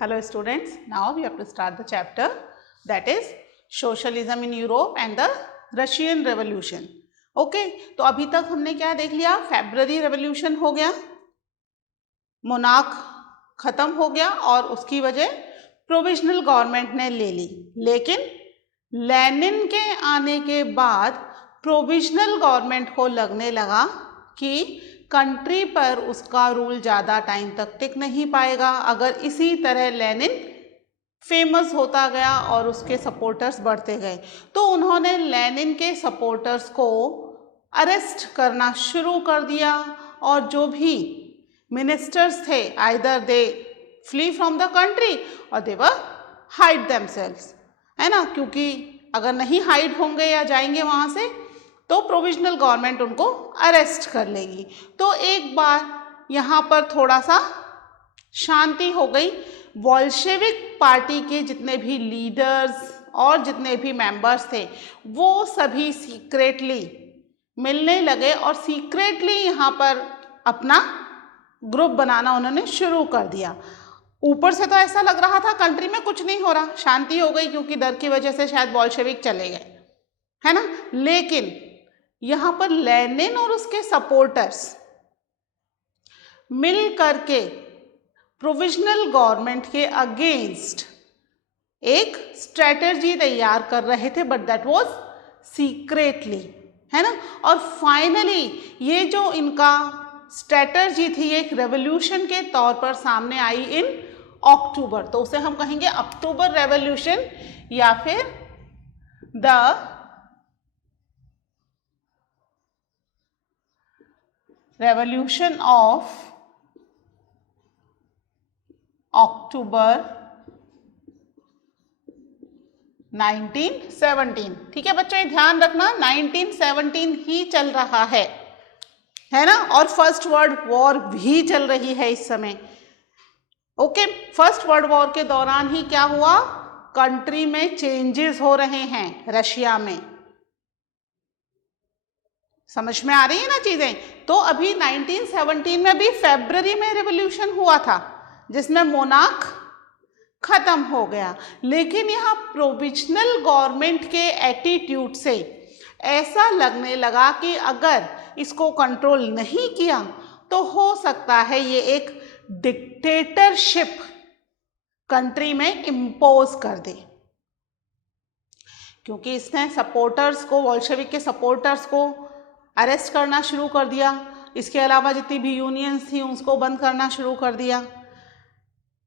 Hello students, now we have to start the chapter that is Socialism in Europe and the Russian Revolution. Okay तो अभी तक हमने क्या देख लिया? फेब्रुअरी रेवोल्यूशन हो गया, मोनार्क खत्म हो गया और उसकी वजह प्रोविजनल गवर्नमेंट ने ले ली। लेकिन लेनिन के आने के बाद प्रोविजनल गवर्नमेंट को लगने लगा कि कंट्री पर उसका रूल ज़्यादा टाइम तक टिक नहीं पाएगा अगर इसी तरह लेनिन फेमस होता गया और उसके सपोर्टर्स बढ़ते गए। तो उन्होंने लेनिन के सपोर्टर्स को अरेस्ट करना शुरू कर दिया और जो भी मिनिस्टर्स थे either they flee from the country और दे वर हाइड देमसेल्व्स, है ना, क्योंकि अगर नहीं हाइड होंगे या जाएंगे वहाँ से तो प्रोविजनल गवर्नमेंट उनको अरेस्ट कर लेगी। तो एक बार यहाँ पर थोड़ा सा शांति हो गई। बोल्शेविक पार्टी के जितने भी लीडर्स और जितने भी मेंबर्स थे वो सभी सीक्रेटली मिलने लगे और सीक्रेटली यहाँ पर अपना ग्रुप बनाना उन्होंने शुरू कर दिया। ऊपर से तो ऐसा लग रहा था कंट्री में कुछ नहीं हो रहा, शांति हो गई क्योंकि डर की वजह से शायद बोल्शेविक चले गए, है ना। लेकिन यहाँ पर लेनिन और उसके सपोर्टर्स मिल करके प्रोविजनल गवर्नमेंट के अगेंस्ट एक स्ट्रेटजी तैयार कर रहे थे, बट दैट वाज सीक्रेटली, है ना। और फाइनली ये जो इनका स्ट्रेटजी थी एक रेवोल्यूशन के तौर पर सामने आई इन अक्टूबर, तो उसे हम कहेंगे अक्टूबर रेवोल्यूशन या फिर द रेवोल्यूशन ऑफ अक्टूबर 1917। ठीक है बच्चों, ये ध्यान रखना 1917 ही चल रहा है ना, और फर्स्ट वर्ल्ड वॉर भी चल रही है इस समय। ओके, फर्स्ट वर्ल्ड वॉर के दौरान ही क्या हुआ, कंट्री में चेंजेस हो रहे हैं रशिया में। समझ में आ रही है ना चीजें। तो अभी 1917 में भी फरवरी में रेवोल्यूशन हुआ था जिसमें मोनार्क खत्म हो गया, लेकिन यहाँ प्रोविजनल गवर्नमेंट के एटीट्यूड से ऐसा लगने लगा कि अगर इसको कंट्रोल नहीं किया तो हो सकता है ये एक डिक्टेटरशिप कंट्री में इम्पोज कर दे, क्योंकि इसने सपोर्टर्स को, बोल्शेविक के सपोर्टर्स को अरेस्ट करना शुरू कर दिया। इसके अलावा जितनी भी यूनियंस थी उसको बंद करना शुरू कर दिया,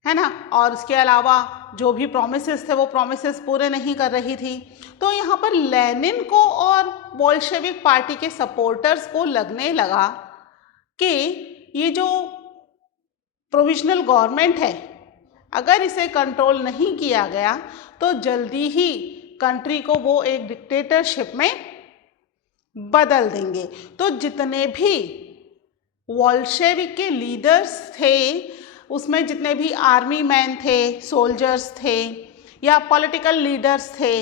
है ना, और इसके अलावा जो भी प्रोमिसेस थे वो प्रोमिसेस पूरे नहीं कर रही थी। तो यहाँ पर लेनिन को और बोल्शेविक पार्टी के सपोर्टर्स को लगने लगा कि ये जो प्रोविजनल गवर्नमेंट है अगर इसे कंट्रोल नहीं किया गया तो जल्दी ही कंट्री को वो एक डिक्टेटरशिप में बदल देंगे। तो जितने भी बोल्शेविक के लीडर्स थे उसमें जितने भी आर्मी मैन थे, सोल्जर्स थे या पॉलिटिकल लीडर्स थे,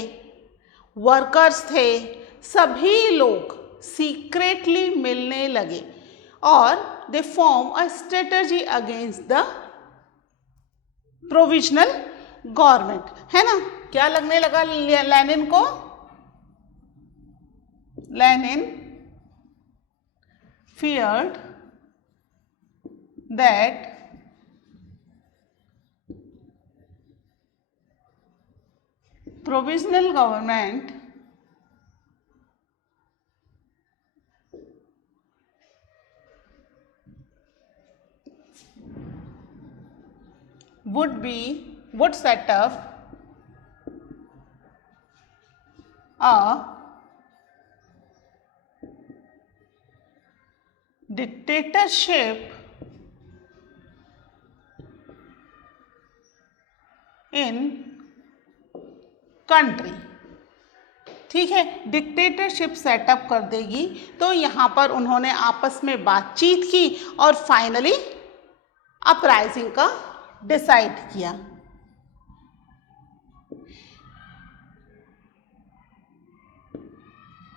वर्कर्स थे, सभी लोग सीक्रेटली मिलने लगे और they form a strategy against the provisional government, है ना। क्या लगने लगा लेनिन को? Lenin feared that provisional government would set up a dictatorship in country. ठीक है, डिक्टेटरशिप सेटअप कर देगी। तो यहाँ पर उन्होंने आपस में बातचीत की और फाइनली अपराइजिंग का डिसाइड किया।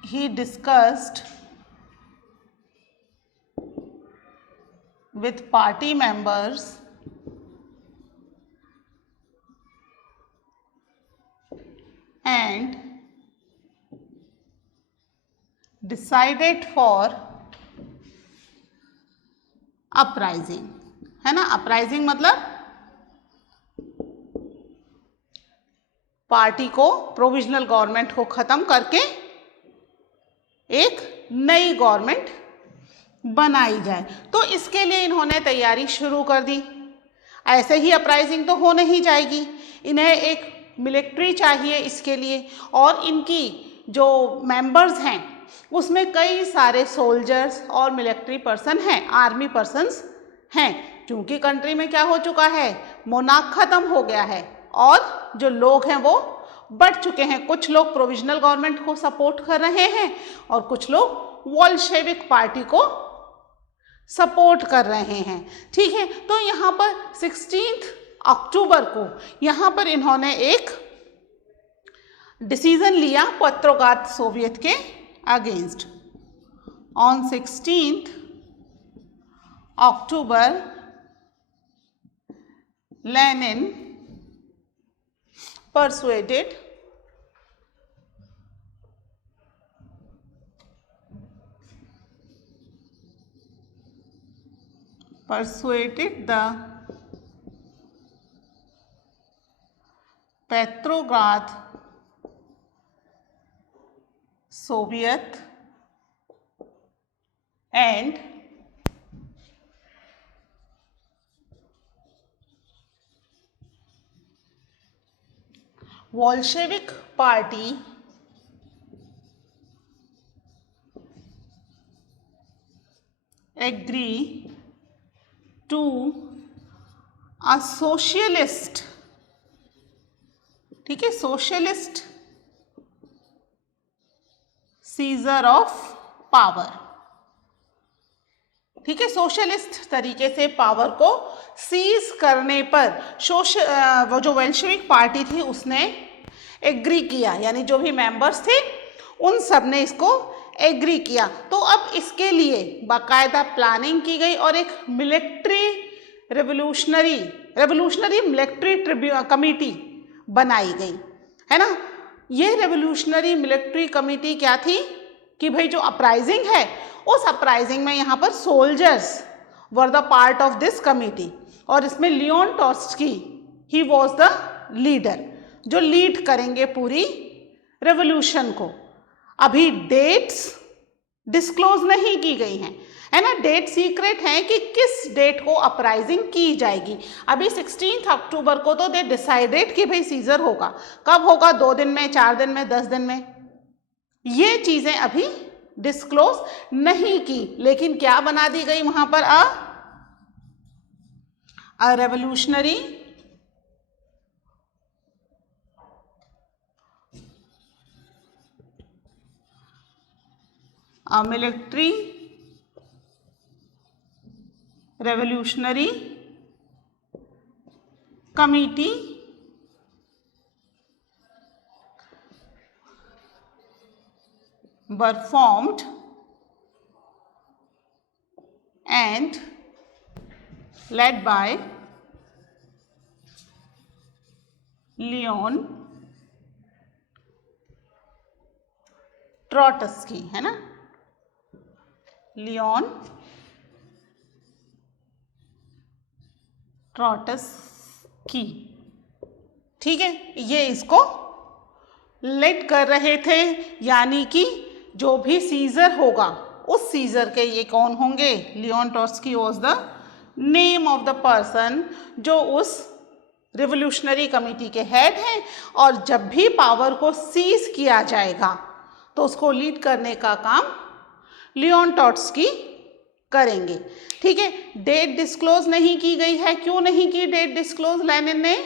He discussed with party members and decided for uprising, है ना। अपराइजिंग मतलब पार्टी को, प्रोविजनल गवर्नमेंट को खत्म करके एक नई गवर्नमेंट बनाई जाए। तो इसके लिए इन्होंने तैयारी शुरू कर दी। ऐसे ही अपराइजिंग तो हो नहीं जाएगी, इन्हें एक मिलिट्री चाहिए इसके लिए, और इनकी जो मेंबर्स हैं उसमें कई सारे सोल्जर्स और मिलिट्री पर्सन हैं, आर्मी पर्सन्स हैं। क्योंकि कंट्री में क्या हो चुका है, मोनार्क खत्म हो गया है और जो लोग हैं वो बढ़ चुके हैं। कुछ लोग प्रोविजनल गवर्नमेंट को सपोर्ट कर रहे हैं और कुछ लोग बोल्शेविक पार्टी को सपोर्ट कर रहे हैं। ठीक है, तो यहाँ पर 16 अक्टूबर को यहाँ पर इन्होंने एक डिसीजन लिया पेट्रोग्राद सोवियत के against. On 16 October Lenin persuaded the Petrograd Soviet and Bolshevik party agree to a socialist, ठीक है, सोशलिस्ट सीजर ऑफ पावर। ठीक है, सोशलिस्ट तरीके से पावर को सीज करने पर वो जो बोल्शेविक पार्टी थी उसने एग्री किया, यानी जो भी मेंबर्स थे उन सब ने इसको एग्री किया। तो अब इसके लिए बाकायदा प्लानिंग की गई और एक मिलिट्री रेवोल्यूशनरी मिलिट्री कमेटी बनाई गई, है ना। ये रेवोल्यूशनरी मिलिट्री कमेटी क्या थी कि भाई जो अपराइजिंग है उस अपराइजिंग में यहाँ पर soldiers were the part of this committee, और इसमें Leon Trotsky he was the leader, जो लीड करेंगे पूरी रेवोल्यूशन को। अभी डेट्स डिस्क्लोज नहीं की गई हैं, है ना, डेट सीक्रेट है कि किस डेट को अपराइजिंग की जाएगी। अभी 16 अक्टूबर को तो दे डिसाइडेड कि भाई सीजर होगा, कब होगा, 2 दिन में, 4 दिन में, 10 दिन में, ये चीजें अभी डिस्क्लोज नहीं की। लेकिन क्या बना दी गई वहां पर, a revolutionary military revolutionary committee were formed and led by Leon Trotsky, है ना, लियोन ट्रोट्स्की। ठीक है, ये इसको लेड कर रहे थे, यानी कि जो भी सीजर होगा उस सीजर के ये कौन होंगे, Leon Trotsky was the name of the person जो उस रिवोल्यूशनरी कमेटी के हेड हैं, और जब भी पावर को सीज किया जाएगा तो उसको लीड करने का काम लियोन ट्रोट्स्की करेंगे। ठीक है, डेट डिस्क्लोज नहीं की गई है। क्यों नहीं की डेट डिस्क्लोज लेनिन ने?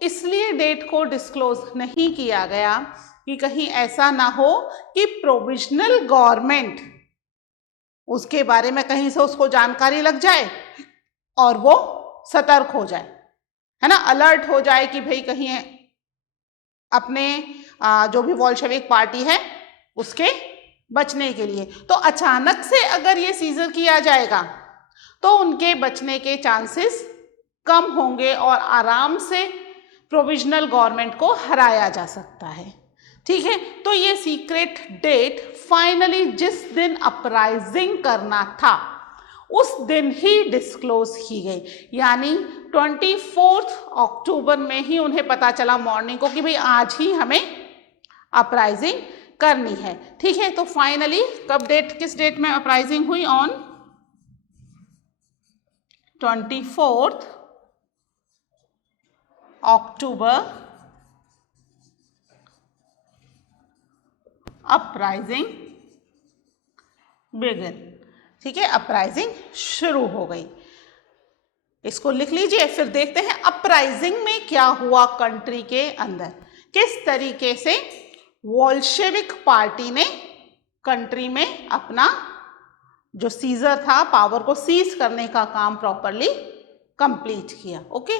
इसलिए डेट को डिस्क्लोज नहीं किया गया कि कहीं ऐसा ना हो कि प्रोविजनल गवर्नमेंट उसके बारे में कहीं से उसको जानकारी लग जाए और वो सतर्क हो जाए, है ना, अलर्ट हो जाए कि भाई कहीं अपने जो भी बोल्शेविक पार्टी है उसके बचने के लिए। तो अचानक से अगर ये सीजर किया जाएगा तो उनके बचने के चांसेस कम होंगे और आराम से प्रोविजनल गवर्नमेंट को हराया जा सकता है। ठीक है, तो ये सीक्रेट डेट फाइनली जिस दिन अपराइजिंग करना था उस दिन ही डिस्क्लोज की गई, यानी 24 अक्टूबर में ही उन्हें पता चला मॉर्निंग को कि भाई आज ही हमें अपराइजिंग करनी है। ठीक है, तो फाइनली कब डेट, किस डेट में अपराइजिंग हुई? On 24 October uprising begin. ठीक है, अपराइजिंग शुरू हो गई। इसको लिख लीजिए, फिर देखते हैं अपराइजिंग में क्या हुआ कंट्री के अंदर, किस तरीके से वोल्शेविक पार्टी ने कंट्री में अपना जो सीजर था पावर को सीज करने का काम प्रॉपरली कंप्लीट किया। ओके,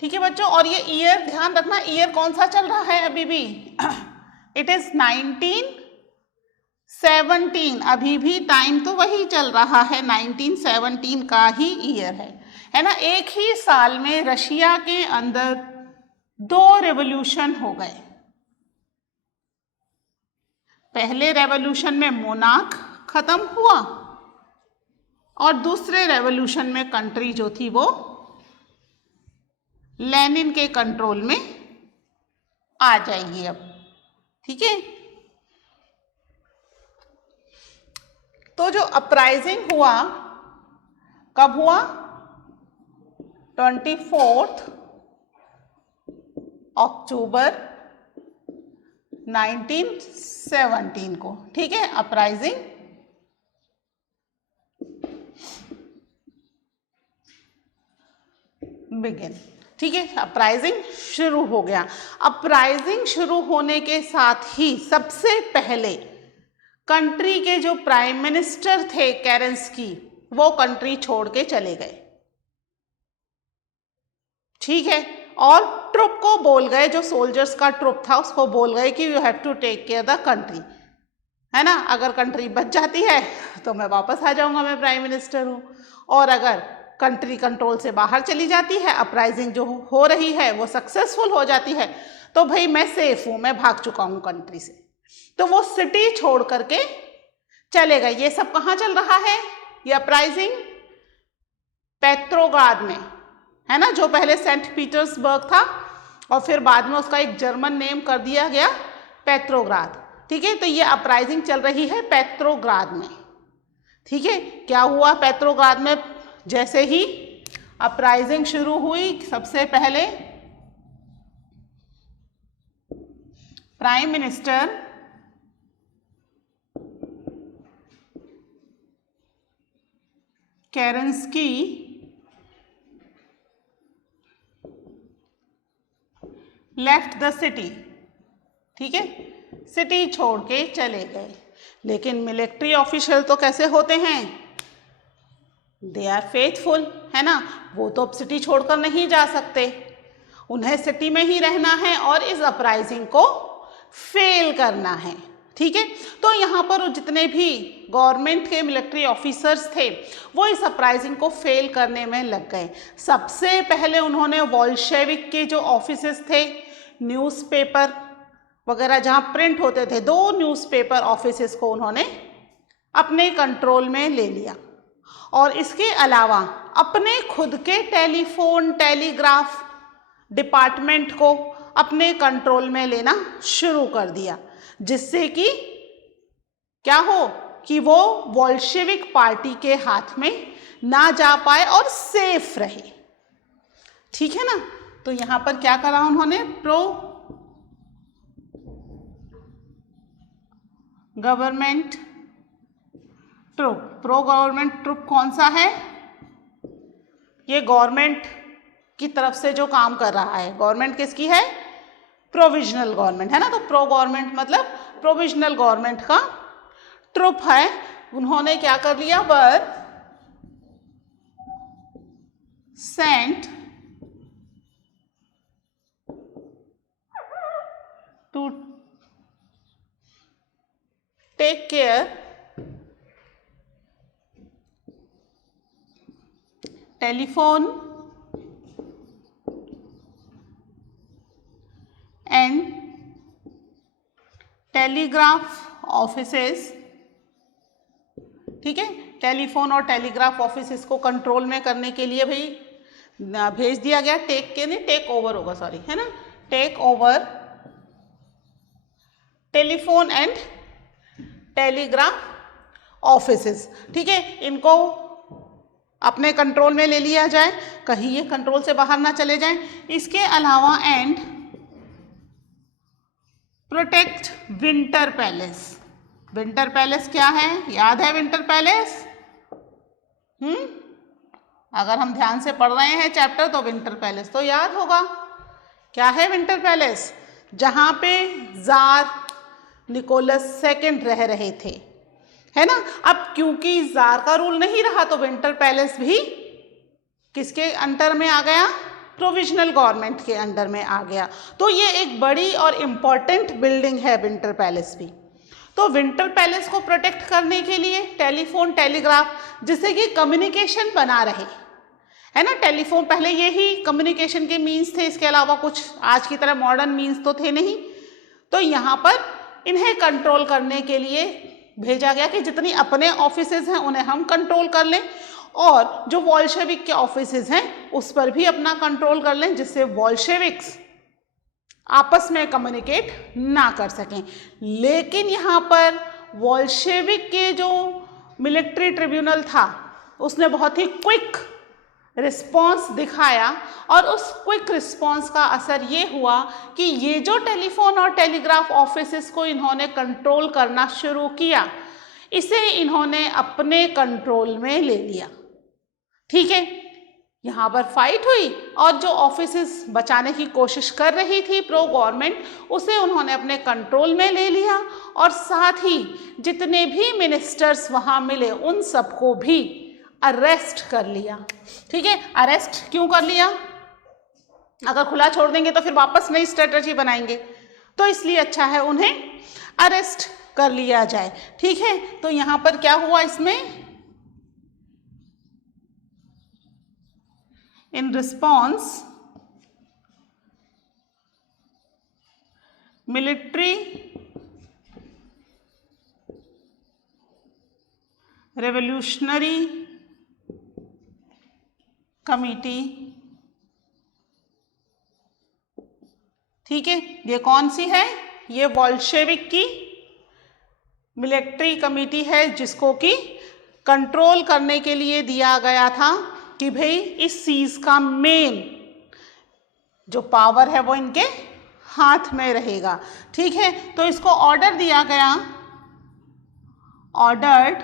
ठीक है बच्चों, और ये ईयर ध्यान रखना, ईयर कौन सा चल रहा है अभी भी? इट इज 1917, अभी भी टाइम तो वही चल रहा है, 1917 का ही ईयर है ना। एक ही साल में रशिया के अंदर 2 रेवोल्यूशन हो गए। पहले रेवोल्यूशन में मोनार्क खत्म हुआ और दूसरे रेवोल्यूशन में कंट्री जो थी वो लेनिन के कंट्रोल में आ जाएगी अब। ठीक है, तो जो अपराइजिंग हुआ कब हुआ? 24 अक्टूबर 1917 को। ठीक है, अपराइजिंग बिगिन। ठीक है, अपराइजिंग शुरू हो गया। अपराइजिंग शुरू होने के साथ ही सबसे पहले कंट्री के जो प्राइम मिनिस्टर थे केरेंस्की, वो कंट्री छोड़ के चले गए। ठीक है, और ट्रुप को बोल गए, जो सोल्जर्स का ट्रुप था उसको बोल गए कि you have to take care the country, है ना। अगर कंट्री बच जाती है तो मैं वापस आ जाऊंगा, मैं प्राइम मिनिस्टर हूं, और अगर कंट्री कंट्रोल से बाहर चली जाती है, अपराइजिंग जो हो रही है वो सक्सेसफुल हो जाती है, तो भाई मैं सेफ हूं, मैं भाग चुका हूं कंट्री से। तो वो सिटी छोड़ करके चले गए। ये सब कहाँ चल रहा है? ये अपराइजिंग पेट्रोग्राद में, है ना, जो पहले सेंट पीटर्सबर्ग था और फिर बाद में उसका एक जर्मन नेम कर दिया गया पेट्रोग्राद। ठीक है, तो ये अपराइजिंग चल रही है पेट्रोग्राद में। ठीक है, क्या हुआ पेट्रोग्राद में? जैसे ही अपराइजिंग शुरू हुई, सबसे पहले prime minister Kerensky left the city. ठीक है, सिटी छोड़ के चले गए। लेकिन मिलिट्री ऑफिशियल तो कैसे होते हैं? दे आर फेथफुल, है ना, वो तो अब सिटी छोड़कर नहीं जा सकते, उन्हें सिटी में ही रहना है और इस अपराइजिंग को फेल करना है। ठीक है, तो यहाँ पर जितने भी गवर्नमेंट के मिलिट्री ऑफिसर्स थे वो इस अपराइजिंग को फेल करने में लग गए। सबसे पहले उन्होंने बोल्शेविक के जो ऑफिसेस थे, न्यूज़पेपर वगैरह जहाँ प्रिंट होते थे, 2 न्यूज़पेपर ऑफिसेस को उन्होंने अपने कंट्रोल में ले लिया, और इसके अलावा अपने खुद के टेलीफोन टेलीग्राफ डिपार्टमेंट को अपने कंट्रोल में लेना शुरू कर दिया, जिससे कि क्या हो कि वो बोल्शेविक पार्टी के हाथ में ना जा पाए और सेफ रहे। ठीक है ना, तो यहां पर क्या करा उन्होंने? Pro government troop. Pro government troop कौन सा है? ये गवर्नमेंट की तरफ से जो काम कर रहा है। गवर्नमेंट किसकी है? प्रोविजनल गवर्नमेंट, है ना। तो प्रो गवर्नमेंट मतलब प्रोविजनल गवर्नमेंट का ट्रुप है। उन्होंने क्या कर लिया? Were sent to take care telephone and telegraph offices, ठीक है, टेलीफोन और टेलीग्राफ ऑफिसेस को कंट्रोल में करने के लिए भाई भेज दिया गया, टेक के नहीं, टेक ओवर होगा, सॉरी, है ना, take over telephone and telegraph offices, ठीक है, इनको अपने कंट्रोल में ले लिया जाए, कहीं ये कंट्रोल से बाहर ना चले जाएं। इसके अलावा and protect winter palace. Winter palace क्या है, याद है विंटर पैलेस? अगर हम ध्यान से पढ़ रहे हैं चैप्टर तो विंटर पैलेस तो याद होगा। क्या है विंटर पैलेस? जहां पे जार निकोलस सेकंड रह रहे थे, है ना। अब क्योंकि जार का रूल नहीं रहा तो विंटर पैलेस भी किसके अंडर में आ गया? प्रोविजनल गवर्नमेंट के अंडर में आ गया। तो ये एक बड़ी और इम्पॉर्टेंट बिल्डिंग है विंटर पैलेस भी। तो विंटर पैलेस को प्रोटेक्ट करने के लिए टेलीफोन टेलीग्राफ, जिससे कि कम्युनिकेशन बना रहे, है ना। टेलीफोन पहले यही कम्युनिकेशन के मीन्स थे, इसके अलावा कुछ आज की तरह मॉडर्न मीन्स तो थे नहीं। तो यहाँ पर इन्हें कंट्रोल करने के लिए भेजा गया कि जितनी अपने ऑफिसेज हैं उन्हें हम कंट्रोल कर लें, और जो वॉल्शेविक के ऑफिसेज हैं उस पर भी अपना कंट्रोल कर लें, जिससे वॉल्शेविक्स आपस में कम्युनिकेट ना कर सकें। लेकिन यहाँ पर वॉल्शेविक के जो मिलिट्री ट्रिब्यूनल था उसने बहुत ही क्विक रिस्पॉन्स दिखाया, और उस क्विक रिस्पॉन्स का असर ये हुआ कि ये जो टेलीफोन और टेलीग्राफ ऑफिसेस को इन्होंने कंट्रोल करना शुरू किया, इसे इन्होंने अपने कंट्रोल में ले लिया, ठीक है। यहाँ पर फाइट हुई और जो ऑफिसेस बचाने की कोशिश कर रही थी प्रो गवर्नमेंट, उसे उन्होंने अपने कंट्रोल में ले लिया, और साथ ही जितने भी मिनिस्टर्स वहाँ मिले उन सबको भी अरेस्ट कर लिया, ठीक है। अरेस्ट क्यों कर लिया? अगर खुला छोड़ देंगे तो फिर वापस नई स्ट्रेटजी बनाएंगे, तो इसलिए अच्छा है उन्हें अरेस्ट कर लिया जाए, ठीक है। तो यहाँ पर क्या हुआ इसमें? In response, military revolutionary committee, ठीक है, ये कौन सी है? ये वॉल्शेविक की मिलिट्री कमेटी है, जिसको कि कंट्रोल करने के लिए दिया गया था कि भाई इस चीज का मेन जो पावर है वो इनके हाथ में रहेगा, ठीक है। तो इसको ऑर्डर दिया गया, ordered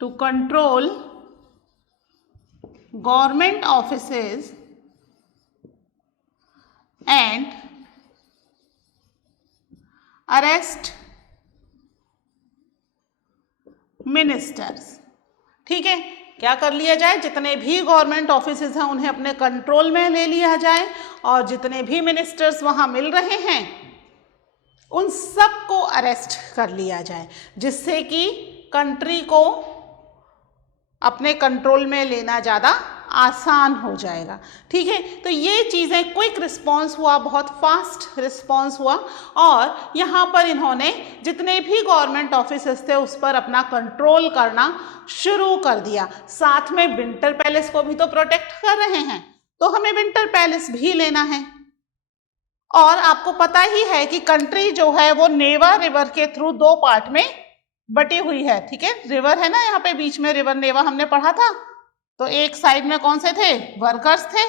to control government offices and arrest ministers, ठीक है। क्या कर लिया जाए? जितने भी गवर्नमेंट ऑफिसेज हैं उन्हें अपने कंट्रोल में ले लिया जाए, और जितने भी मिनिस्टर्स वहां मिल रहे हैं उन सबको अरेस्ट कर लिया जाए, जिससे कि कंट्री को अपने कंट्रोल में लेना ज़्यादा आसान हो जाएगा, ठीक है। तो ये चीज़ें क्विक रिस्पॉन्स हुआ, बहुत फास्ट रिस्पॉन्स हुआ, और यहाँ पर इन्होंने जितने भी गवर्नमेंट ऑफिसेस थे उस पर अपना कंट्रोल करना शुरू कर दिया। साथ में विंटर पैलेस को भी तो प्रोटेक्ट कर रहे हैं, तो हमें विंटर पैलेस भी लेना है। और आपको पता ही है कि कंट्री जो है वो नेवा रिवर के थ्रू दो पार्ट में बटी हुई है, ठीक है। रिवर है ना यहाँ पे बीच में, रिवर नेवा हमने पढ़ा था। तो एक साइड में कौन से थे? वर्कर्स थे,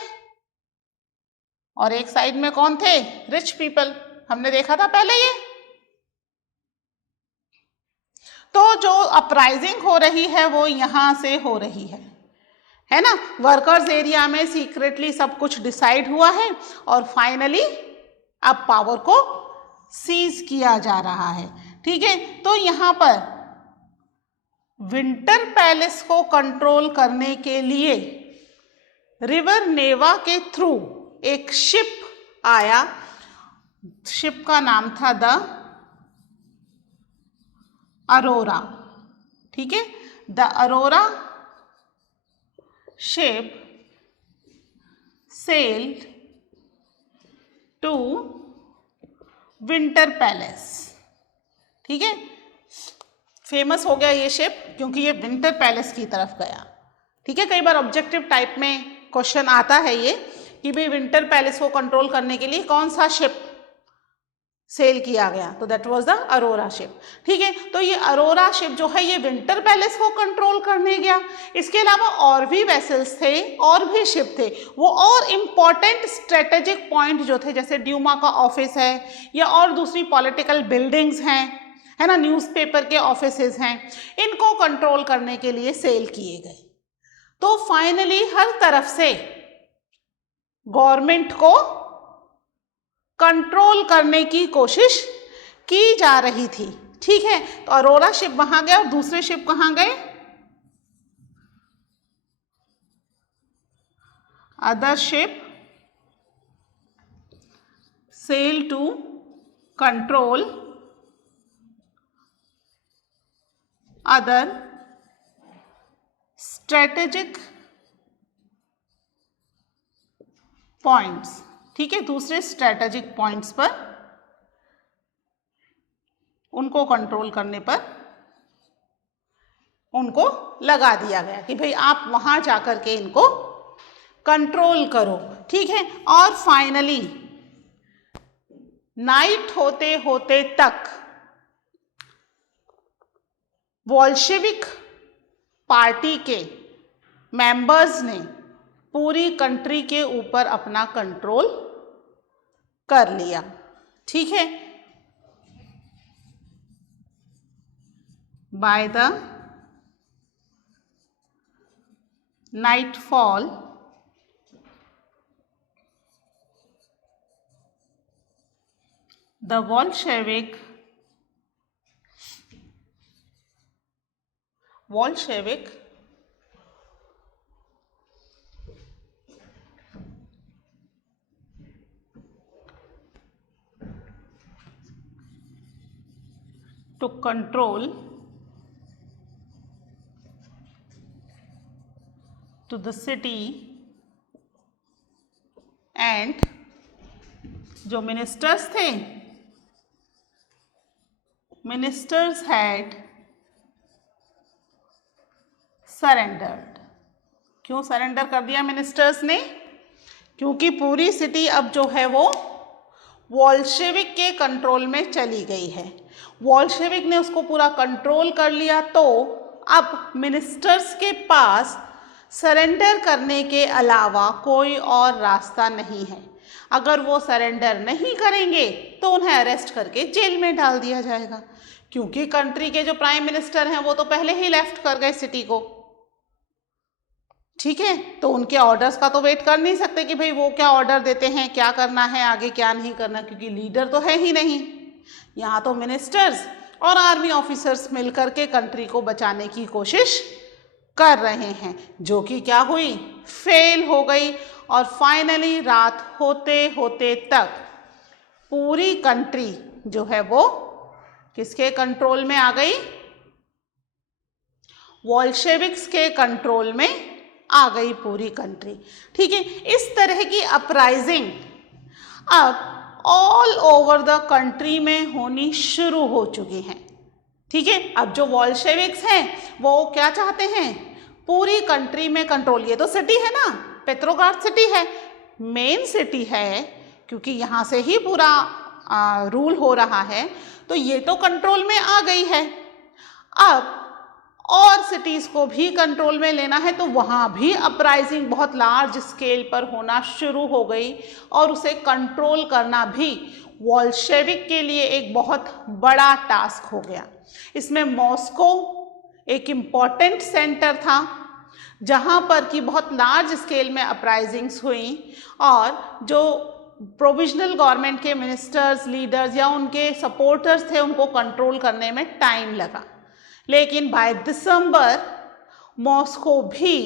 और एक साइड में कौन थे? Rich people. हमने देखा था पहले ये। तो जो अपराइजिंग हो रही है वो यहां से हो रही है ना। वर्कर्स एरिया में सीक्रेटली सब कुछ डिसाइड हुआ है, और फाइनली अब पावर को सीज किया जा रहा है, ठीक है। तो यहाँ पर विंटर पैलेस को कंट्रोल करने के लिए रिवर नेवा के थ्रू एक शिप आया। शिप का नाम था द अरोरा, ठीक है, the Aurora ship sailed to Winter Palace. ठीक है, फेमस हो गया ये शिप क्योंकि ये विंटर पैलेस की तरफ गया। ठीक है, कई बार ऑब्जेक्टिव टाइप में क्वेश्चन आता है ये कि भाई विंटर पैलेस को कंट्रोल करने के लिए कौन सा शिप सेल किया गया, तो that was the Aurora ship. ठीक है, तो ये अरोरा शिप जो है ये विंटर पैलेस को कंट्रोल करने गया। इसके अलावा और भी वेसल्स थे, और भी शिप थे, वो और इम्पॉर्टेंट स्ट्रेटेजिक पॉइंट जो थे, जैसे ड्यूमा का ऑफिस है या और दूसरी पॉलिटिकल बिल्डिंग्स हैं, है ना, न्यूज़पेपर के ऑफिसेज हैं, इनको कंट्रोल करने के लिए सेल किए गए। तो फाइनली हर तरफ से गवर्नमेंट को कंट्रोल करने की कोशिश की जा रही थी। ठीक है, तो अरोरा शिप वहां गया और दूसरे शिप कहां गए, other ship sail to control other strategic points. ठीक है, दूसरे स्ट्रेटेजिक पॉइंट्स पर उनको कंट्रोल करने पर उनको लगा दिया गया कि भाई आप वहां जाकर के इनको कंट्रोल करो। ठीक है, और फाइनली नाइट होते होते तक बोल्शेविक पार्टी के मेंबर्स ने पूरी कंट्री के ऊपर अपना कंट्रोल कर लिया। ठीक है, by the nightfall the Bolshevik took control to the city and जो मिनिस्टर्स थे, मिनिस्टर्स हैड सरेंडर्ड। क्यों सरेंडर कर दिया मिनिस्टर्स ने, क्योंकि पूरी सिटी अब जो है वो बोल्शेविक के कंट्रोल में चली गई है। बोल्शेविक ने उसको पूरा कंट्रोल कर लिया, तो अब मिनिस्टर्स के पास सरेंडर करने के अलावा कोई और रास्ता नहीं है। अगर वो सरेंडर नहीं करेंगे तो उन्हें अरेस्ट करके जेल में डाल दिया जाएगा, क्योंकि कंट्री के जो प्राइम मिनिस्टर हैं वो तो पहले ही लेफ्ट कर गए सिटी को। ठीक है, तो उनके ऑर्डर्स का तो वेट कर नहीं सकते कि भाई वो क्या ऑर्डर देते हैं, क्या करना है आगे क्या नहीं करना, क्योंकि लीडर तो है ही नहीं। यहाँ तो मिनिस्टर्स और आर्मी ऑफिसर्स मिलकर के कंट्री को बचाने की कोशिश कर रहे हैं, जो कि क्या हुई, फेल हो गई। और फाइनली रात होते होते तक पूरी कंट्री जो है वो किसके कंट्रोल में आ गई, बोल्शेविक्स के कंट्रोल में आ गई पूरी कंट्री। ठीक है, इस तरह की अपराइजिंग अब ऑल ओवर द कंट्री में होनी शुरू हो चुकी हैं। ठीक है, अब जो बोल्शेविक्स हैं वो क्या चाहते हैं, पूरी कंट्री में कंट्रोल। ये तो सिटी है ना, पेट्रोग्राड सिटी है, मेन सिटी है, क्योंकि यहाँ से ही पूरा रूल हो रहा है, तो ये तो कंट्रोल में आ गई है। अब और सिटीज़ को भी कंट्रोल में लेना है, तो वहाँ भी अपराइजिंग बहुत लार्ज स्केल पर होना शुरू हो गई, और उसे कंट्रोल करना भी बोल्शेविक के लिए एक बहुत बड़ा टास्क हो गया। इसमें मॉस्को एक इम्पॉर्टेंट सेंटर था, जहाँ पर कि बहुत लार्ज स्केल में अपराइजिंग्स हुई, और जो प्रोविजनल गवर्नमेंट के मिनिस्टर्स, लीडर्स या उनके सपोर्टर्स थे उनको कंट्रोल करने में टाइम लगा। लेकिन बाय दिसंबर मॉस्को भी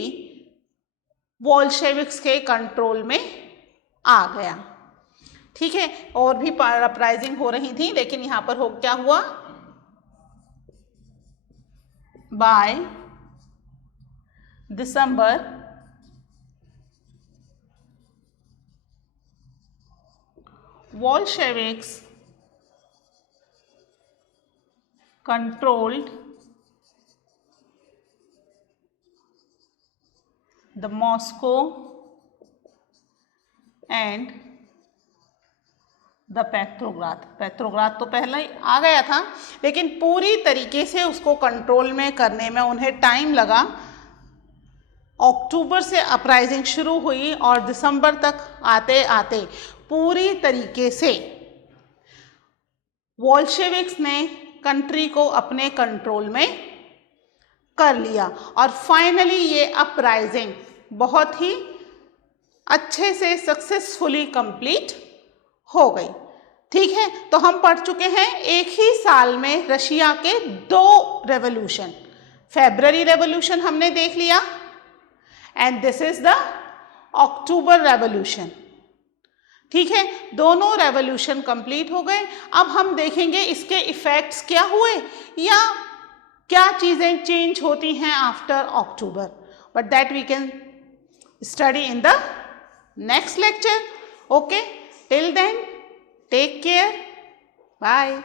बोल्शेविक्स के कंट्रोल में आ गया। ठीक है, और भी अपराइजिंग हो रही थी, लेकिन यहाँ पर क्या हुआ, by December 'Bolsheviks controlled the Moscow and the Petrograd. Petrograd तो पहला ही आ गया था, लेकिन पूरी तरीके से उसको कंट्रोल में करने में उन्हें टाइम लगा। अक्टूबर से अपराइजिंग शुरू हुई और दिसंबर तक आते आते पूरी तरीके से बोल्शेविक्स ने कंट्री को अपने कंट्रोल में कर लिया और फाइनली ये अपराइजिंग बहुत ही अच्छे से सक्सेसफुली कंप्लीट हो गई। ठीक है, तो हम पढ़ चुके हैं एक ही साल में रशिया के 2 रेवोल्यूशन। फेब्रुअरी रेवोल्यूशन हमने देख लिया and this is the October revolution. ठीक है, दोनों रेवोल्यूशन कंप्लीट हो गए। अब हम देखेंगे इसके इफेक्ट्स क्या हुए या क्या चीजें चेंज होती हैं after October, but that we can study in the next lecture. Okay, till then, take care. Bye.